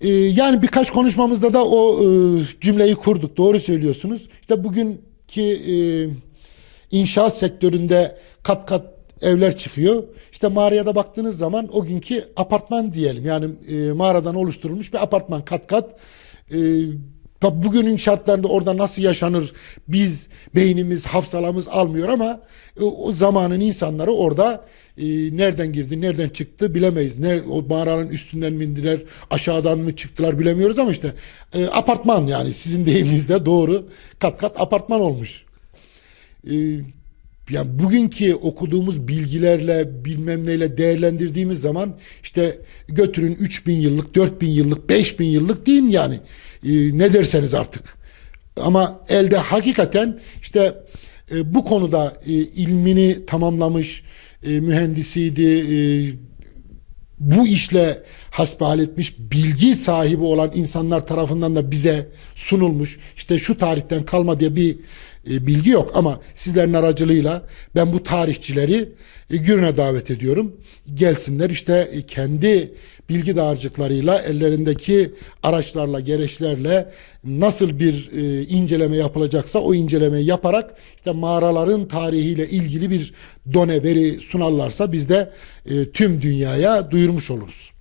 Ee, yani birkaç konuşmamızda da o e, cümleyi kurduk. Doğru söylüyorsunuz. İşte bugünkü e, inşaat sektöründe kat kat evler çıkıyor. İşte mağaraya da baktığınız zaman o günkü apartman diyelim. Yani e, mağaradan oluşturulmuş bir apartman kat kat. E, bugünün şartlarında orada nasıl yaşanır biz beynimiz hafsalamız almıyor ama e, o zamanın insanları orada e, nereden girdi nereden çıktı bilemeyiz. Ne, o mağaranın üstünden mi indiler aşağıdan mı çıktılar bilemiyoruz ama işte e, apartman yani sizin deyiminizde doğru kat kat apartman olmuş. E, yani bugünkü okuduğumuz bilgilerle bilmem neyle değerlendirdiğimiz zaman işte götürün 3000 yıllık, 4000 yıllık, 5000 yıllık deyin yani. Ee, ne derseniz artık. Ama elde hakikaten işte e, bu konuda e, ilmini tamamlamış e, mühendisiydi, e, bu işle hasbihal etmiş bilgi sahibi olan insanlar tarafından da bize sunulmuş işte şu tarihten kalma diye bir e, bilgi yok ama sizlerin aracılığıyla ben bu tarihçileri e, davet ediyorum. Gelsinler işte e, kendi bilgi dağarcıklarıyla ellerindeki araçlarla gereçlerle nasıl bir e, inceleme yapılacaksa o incelemeyi yaparak işte mağaraların tarihiyle ilgili bir done veri sunarlarsa biz de e, tüm dünyaya duyurmuş oluruz.